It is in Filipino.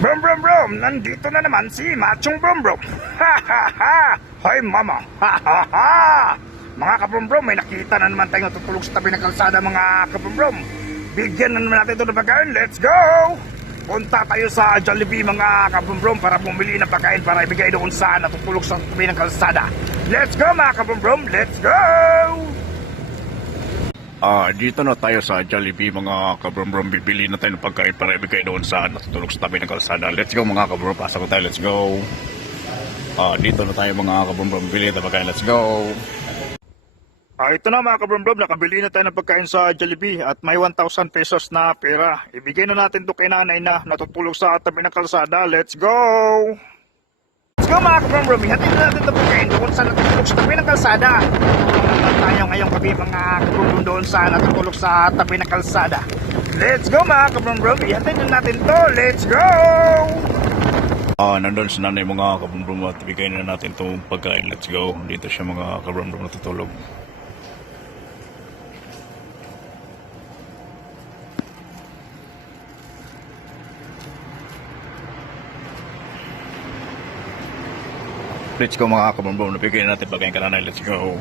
Brum brum brum, nandito na naman si Machong Brum Brum. Ha ha ha! Hoy mama! Ha ha ha! Mga kabrum brum, may nakita na naman tayong tutulog sa tabi ng kalsada mga kabrum brum. Bigyan na naman natin ito ng pagkain. Let's go! Punta tayo sa Jollibee mga kabrum brum para bumili ng pagkain para ibigay doon sa natutulog sa tabi ng kalsada. Let's go mga kabrum brum! Let's go! Ah, dito na tayo sa Jollibee mga kabrum-brum. Bibili na tayo ng pagkain para ibigay doon sa natutulog sa tabi ng kalsada. Let's go mga kabrum. Pasok tayo. Let's go. Ah, dito na tayo mga kabrum-brum. Bili na pagkain. Let's go. Ah, ito na mga kabrum-brum. Nakabili na tayo ng pagkain sa Jollibee at may 1,000 pesos na pera. Ibigay na natin to kay nanay na natutulog sa tabi ng kalsada. Let's go. Let's go mga kabrum-brum. Ihatid na natin ito pagkain doon sa natutulog sa tabi ng kalsada. Naman tayo ngayong gabi mga kabrum-brum doon sa natutulog sa tabi ng kalsada. Let's go mga kabrum-brum. Ihatid na natin to. Let's go! Ah, nandun si nanay mga kabrum-brum at bigay na natin itong pagkain. Let's go. Dito siya mga kabrum-brum natutulog. Let's go mga kabrum-brum. Nabigay na natin pagkain ka nanay. Let's go.